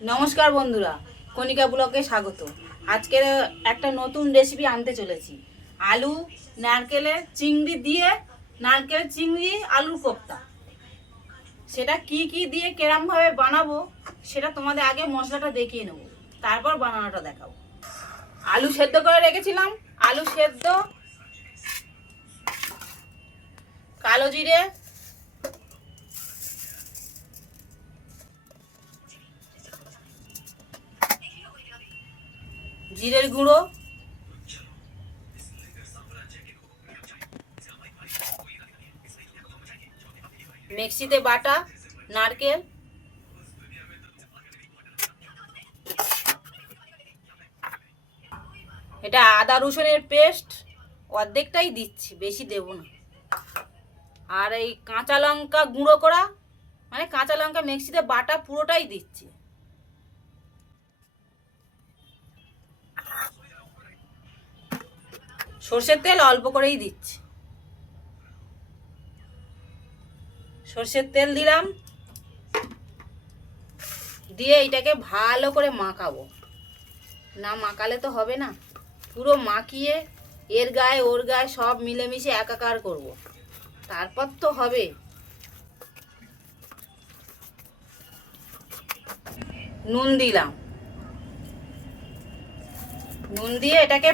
নমস্কার বন্ধুরা, কণিকা ব্লগে স্বাগত। আজকে একটা নতুন রেসিপি আনতে চলেছি। আলু নারকেলের চিংড়ি দিয়ে নারকেল চিংড়ি আলুর কোপ্তা। সেটা কি কি দিয়ে কেরমভাবে বানাবো সেটা তোমাদের আগে মশলাটা দেখিয়ে নেবো, তারপর বানানোটা দেখাবো। আলু সেদ্ধ করে রেখেছিলাম। আলু সেদ্ধ, কালো জিরে, জিরের গুঁড়ো, মিক্সিতে বাটা নারকেল, এটা আদা রসুনের পেস্ট অর্ধেকটাই দিচ্ছি, বেশি দেব না। আর এই কাঁচা লঙ্কা গুঁড়ো করা, মানে কাঁচা লঙ্কা মিক্সিতে বাটা পুরোটাই দিচ্ছি। সর্ষের তেল অল্প করেই দিচ্ছি। সর্ষের তেল দিলাম, দিয়ে এটাকে ভালো করে মাখাবো। না মাখালে তো হবে না, পুরো মাখিয়ে এর গায়ে ওর গায়ে সব মিলেমিশে একাকার করব, তারপর তো হবে। নুন দিলাম, নুন দিয়ে এটাকে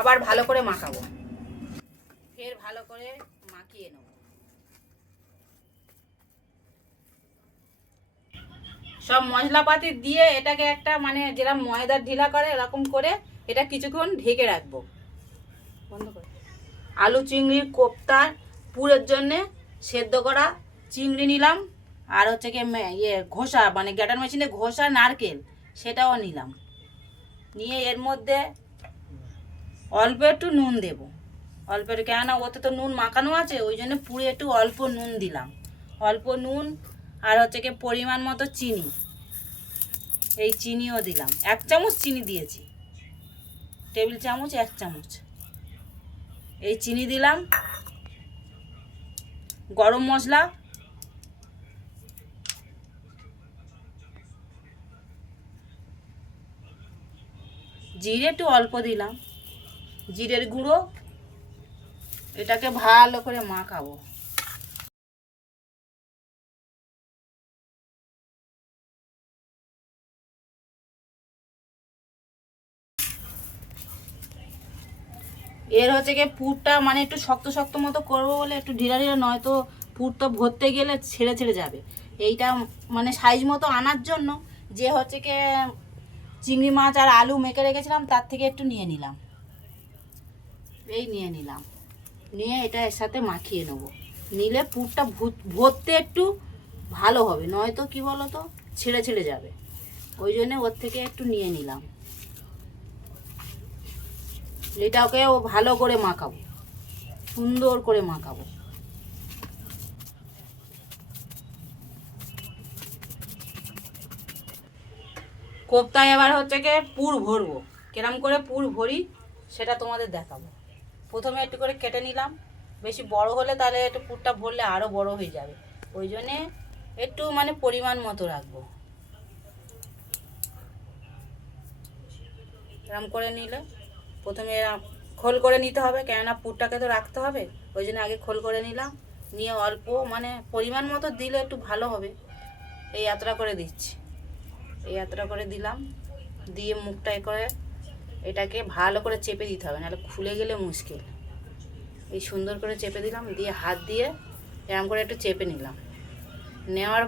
আবার ভালো করে মাখাবো। ফের ভালো করে মাখিয়ে নেব। সব মশলাপাতি দিয়ে এটাকে একটা মানে যেরকম ময়দার ঢিলা করে এরকম করে এটা কিছুক্ষণ ঢেকে রাখবো। বন্ধ করে আলু চিংড়ির কোপ্তার পুরের জন্যে সেদ্ধ করা চিংড়ি নিলাম, আর হচ্ছে কি ঘষা মানে গ্যাটার মেশিনে ঘষা নারকেল সেটাও নিলাম। নিয়ে এর মধ্যে অল্প একটু নুন দেব, অল্প একটু, কেননা ওতে তো নুন মাখানো আছে, ওই জন্য পুরে একটু অল্প নুন দিলাম। অল্প নুন আর হচ্ছে কি পরিমাণ মতো চিনি, এই চিনিও দিলাম। 1 চামচ চিনি দিয়েছি, টেবিল চামচ 1 চামচ এই চিনি দিলাম। গরম মশলা, জিরে একটু অল্প দিলাম, জিরের গুঁড়ো। এটাকে ভালো করে মাখাবো। এর হচ্ছে গিয়ে পুরটা মানে একটু শক্ত শক্ত মতো করবো বলে একটু ঢিলা ঢিলা, নয়তো পুরটা ভরতে গেলে ছেড়ে ছেড়ে যাবে। এইটা মানে সাইজ মতো আনার জন্য যে হচ্ছে কি চিংড়ি মাছ আর আলু মেখে রেখেছিলাম তার থেকে একটু নিয়ে নিলাম, এই নিয়ে নিলাম। নিয়ে এটা এর সাথে মাখিয়ে নেব। নিলে পুরটা ভরতে একটু ভালো হবে, নয়তো কি বলো তো ছেড়ে ছেড়ে যাবে। ওই জন্যে ওর থেকে একটু নিয়ে নিলাম। এটাকেও ভালো করে মাখাবো, সুন্দর করে মাখাবো। কোপ্তায় এবার হচ্ছে কি পুর ভরবো। কেরম করে পুর ভরি সেটা তোমাদের দেখাবো। প্রথমে একটু করে কেটে নিলাম, বেশি বড় হলে তাহলে একটু পুরটা ভরলে আরও বড় হয়ে যাবে, ওই জন্যে একটু মানে পরিমাণ মতো রাখবো। এরম করে নিলে প্রথমে খোল করে নিতে হবে, কেননা পুরটাকে তো রাখতে হবে, ওই জন্য আগে খোল করে নিলাম। নিয়ে অল্প মানে পরিমাণ মতো দিলে একটু ভালো হবে। এই এতটা করে দিচ্ছি, এই এতটা করে দিলাম। দিয়ে মুখটায় করে এটাকে ভালো করে চেপে দিতে হবে, নাহলে খুলে গেলে মুশকিল। এই সুন্দর করে চেপে দিলাম, দিয়ে হাত দিয়ে এরম করে একটু চেপে নিলাম। নেওয়ার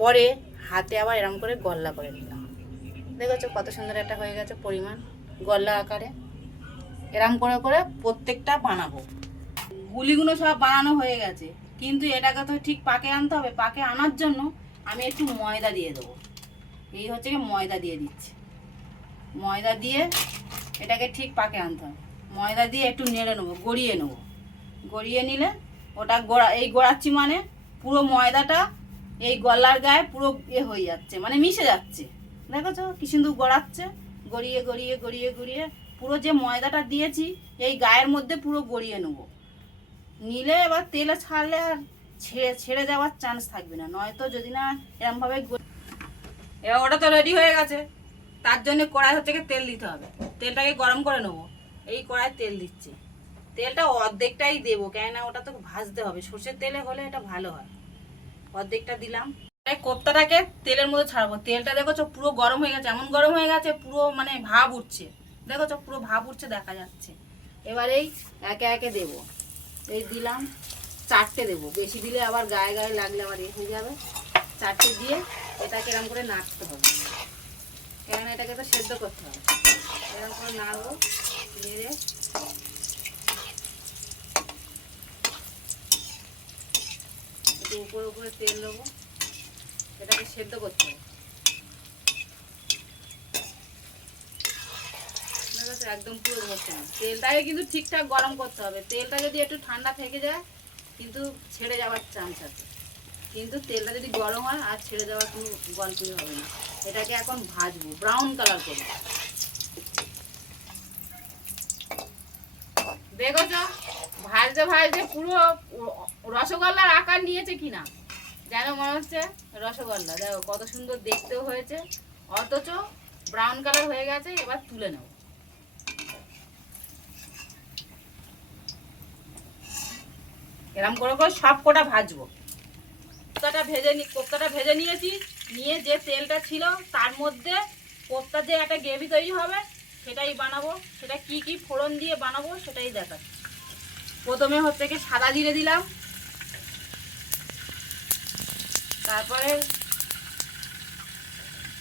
পরে হাতে আবার এরম করে গল্লা করে নিলাম। দেখেছো কত সুন্দর একটা হয়ে গেছে পরিমাণ, গল্লা আকারে। এরম করে করে প্রত্যেকটা বানাবো। গুলিগুলো সব বানানো হয়ে গেছে, কিন্তু এটাকে তো ঠিক পাকে আনতে হবে। পাকে আনার জন্য আমি একটু ময়দা দিয়ে দেবো। এই হচ্ছে কি ময়দা দিয়ে দিচ্ছি। ময়দা দিয়ে এটাকে ঠিক পাকে আনতে হবে। ময়দা দিয়ে একটু নেড়ে নেবো, গড়িয়ে নেবো। গড়িয়ে নিলে ওটা এই গড়াচ্ছি মানে পুরো ময়দাটা এই গলার গায়ে পুরো হয়ে যাচ্ছে, মানে মিশে যাচ্ছে। দেখেছো কি সুন্দর গড়াচ্ছে। গড়িয়ে গড়িয়ে গড়িয়ে গড়িয়ে পুরো যে ময়দাটা দিয়েছি এই গায়ের মধ্যে পুরো গড়িয়ে নেবো। নিলে এবার তেলে ছাড়লে আর ছেড়ে ছেড়ে যাওয়ার চান্স থাকবে না, নয়তো যদি না এরমভাবে এবার ওটা তো রেডি হয়ে গেছে, তার জন্য কড়াই হচ্ছে তেল দিতে হবে। তেলটাকে গরম করে নেবো। এই কড়াই তেল দিচ্ছি, তেলটা অর্ধেকটাই দেবো, কেননা ওটা তো ভাজতে হবে, সর্ষের তেলে হলে এটা ভালো হয়। অর্ধেকটা দিলাম। কোপ্তাটাকে তেলের মধ্যে ছাড়বো। তেলটা দেখো পুরো গরম হয়ে গেছে, এমন গরম হয়ে গেছে পুরো মানে ভাব উঠছে, দেখো পুরো ভাব উঠছে দেখা যাচ্ছে। এবার এই একে একে দেবো। এই দিলাম, 4টে দেবো, বেশি দিলে আবার গায়ে গায়ে লাগলে আবার হয়ে যাবে। 4টে দিয়ে এটাকে এরকম করে নাড়তে হবে, কেননা এটাকে তো সেদ্ধ করতে হবে। এরকম করে নাড়বো, নেড়ে একটু উপরে উপরে তেল দেবো, এটাকে সেদ্ধ করতে হবে। একদম পুরো ধরছে না, তেলটাকে কিন্তু ঠিকঠাক গরম করতে হবে। তেলটা যদি একটু ঠান্ডা থেকে যায় কিন্তু ছেড়ে যাওয়ার চান্স আছে, কিন্তু তেলটা যদি গরম হয় আর ছেড়ে যাওয়ার কোনো গল্পই হবে না। এটাকে এখন ভাজবো, ব্রাউন কালার করবো। দেখেছ ভাজতে ভাজতে পুরো রসগোল্লার আকার নিয়েছে কিনা, যেন মনে হচ্ছে রসগোল্লা। দেখো কত সুন্দর দেখতেও হয়েছে, অথচ ব্রাউন কালার হয়ে গেছে। এবার তুলে নেব। এরকম করে করে সব কটা ভাজবো। কোপ্তাটা ভেজে নিয়েছি, নিয়ে যে তেলটা ছিল তার মধ্যে কোপ্তার যে একটা গ্রেভি তৈরি হবে সেটাই বানাবো। সেটা কি কি ফোড়ন দিয়ে বানাবো সেটাই দেখাচ্ছি। প্রথমে হচ্ছে কি সাদা জিরে দিলাম, তারপরে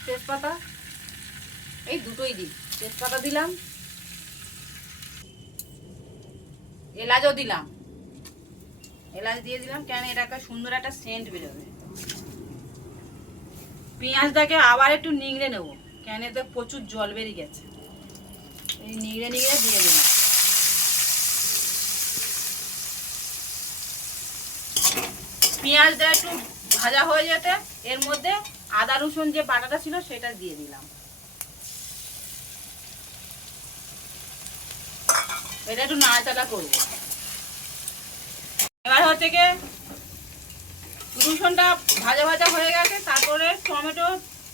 তেজপাতা, এই দুটোই দিই। তেজপাতা দিলাম, এলাচও দিলাম, এলাচ দিয়ে দিলাম, কেন এটা একটা সুন্দর একটা সেন্ট বেরোবে। পেঁয়াজটাকে আবার একটু নিংড়ে নেবো, কেন এতে প্রচুর জল বেরিয়ে গেছে। এই নিংড়ে নিংড়ে দিয়ে দিলাম। পেঁয়াজটা একটু ভাজা হয়ে যেতে এর মধ্যে আদা রসুন যে বাটাটা ছিল সেটা দিয়ে দিলাম। এটা একটু নাড়াচাড়া করবো। এবার হচ্ছে কি রসুনটা ভাজা ভাজা হয়ে গেছে, তারপরে টমেটো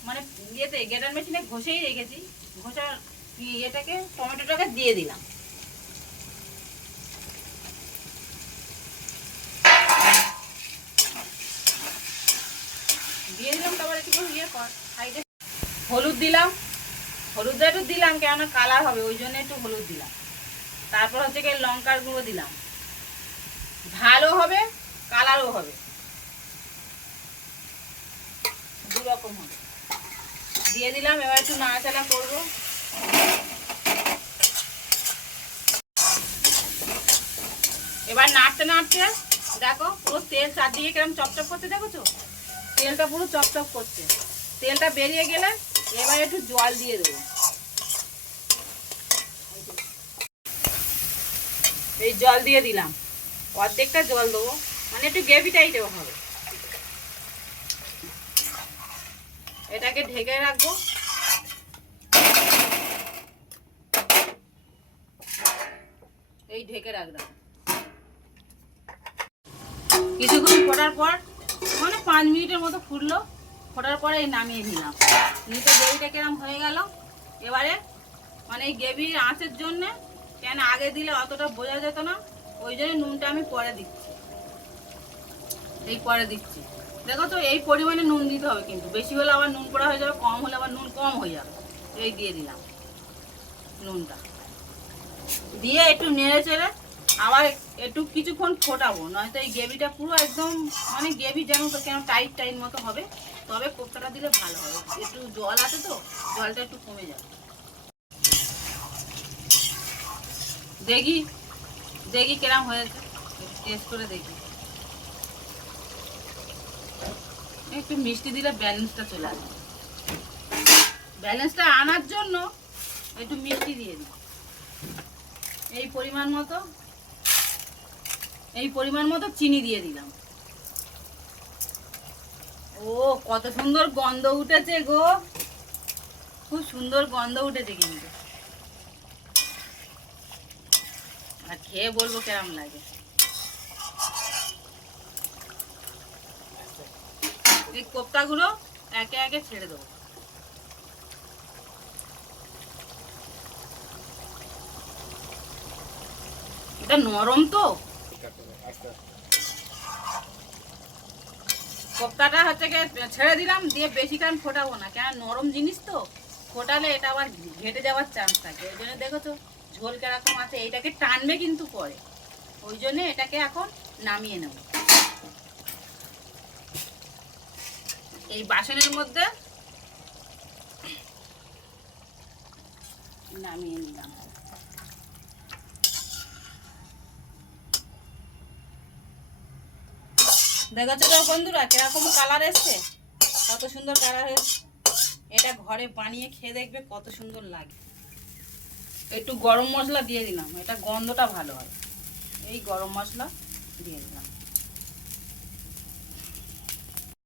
মানে ইয়েতে গ্রেটার মেশিনে ঘষেই রেখেছি, ঘষা ইয়েটাকে টমেটোটাকে দিয়ে দিলাম। দিয়ে দিলাম, তারপরে একটু ইয়ে সাইডে হলুদ দিলাম। হলুদটা একটু দিলাম কেননা কালার হবে, ওই জন্য একটু হলুদ দিলাম। তারপর হচ্ছে কি লঙ্কার গুঁড়ো দিলাম, ভালো হবে কালারও হবে, দুরকম হবে। দিয়ে দিলাম, এবার একটু নাড়াচাড়া করবো। এবার নাড়তে নাড়তে দেখো পুরো তেল চারদিকে কিরম চপচপ করতে, দেখো তেলটা পুরো চপচপ করছে। তেলটা বেরিয়ে গেলে এবার একটু জল দিয়ে দেবো। এই জল দিয়ে দিলাম, অর্ধেকটা জল দেবো, মানে একটু গ্রেভিটাই দেওয়া হবে। এটাকে ঢেকে রাখবো। এই ঢেকে রাখলাম। কিছুক্ষণ ফোটার পর মানে 5 মিনিটের মতো ফুটলো, ফোটার পরে এই নামিয়ে নিলাম। নিতে গ্রেভিটা কিরম হয়ে গেল। এবারে মানে এই গ্রেভির আঁচের জন্যে, কেন আগে দিলে অতটা বোঝা যেত না, ওই জন্য নুনটা আমি পরে দিচ্ছি। এই পরে দিচ্ছি, দেখো তো এই পরিমাণে নুন দিতে হবে, কিন্তু বেশি হলে আবার নুন পড়া হয়ে যাবে, কম হলে আবার নুন কম হয়ে যাবে। এই দিয়ে দিলাম নুনটা, দিয়ে একটু নেড়ে চেড়ে আবার একটু কিছুক্ষণ ফোটাবো, নয়তো এই গ্রেভিটা পুরো একদম মানে গ্রেভি যেন তো কেন টাইট টাইট মতো হবে, তবে কোপ্তাটা দিলে ভালো হবে। একটু জল আছে তো, জলটা একটু কমে যাবে। দেখি দেখি কিরম হয়েছে, টেস্ট করে দেখি। একটু মিষ্টি দিলে ব্যালেন্সটা চলে আসবে, ব্যালেন্সটা আনার জন্য একটু মিষ্টি দিয়ে দিই। এই পরিমাণ মতো চিনি দিয়ে দিলাম। ও কত সুন্দর গন্ধ উঠেছে গো, খুব সুন্দর গন্ধ উঠেছে কিন্তু। আর খেয়ে বলবো কেমন লাগে। এই কোপ্তাগুলো একে একে ছেড়ে দেবো। এটা নরম তো, কোপ্তাটা হচ্ছে গিয়ে ছেড়ে দিলাম, দিয়ে বেশিক্ষণ ফোটাবো না, কেন নরম জিনিস তো, ফোটালে এটা আবার ঘেটে যাওয়ার চান্স থাকে। ওই জন্য দেখেছো ঝোল কিরকম আছে, এইটাকে টানবে কিন্তু পরে, ওই জন্য এটাকে এখন নামিয়ে নেব। এই বাসনের মধ্যে নামিয়ে নিলাম। দেখেছো তো বন্ধুরা কিরকম কালার এসছে, কত সুন্দর কালার এসছে। এটা ঘরে বানিয়ে খেয়ে দেখবে কত সুন্দর লাগে। একটু গরম মশলা দিয়ে দিলাম, এটা গন্ধটা ভালো হয়, এই গরম মশলা দিয়ে দিলাম।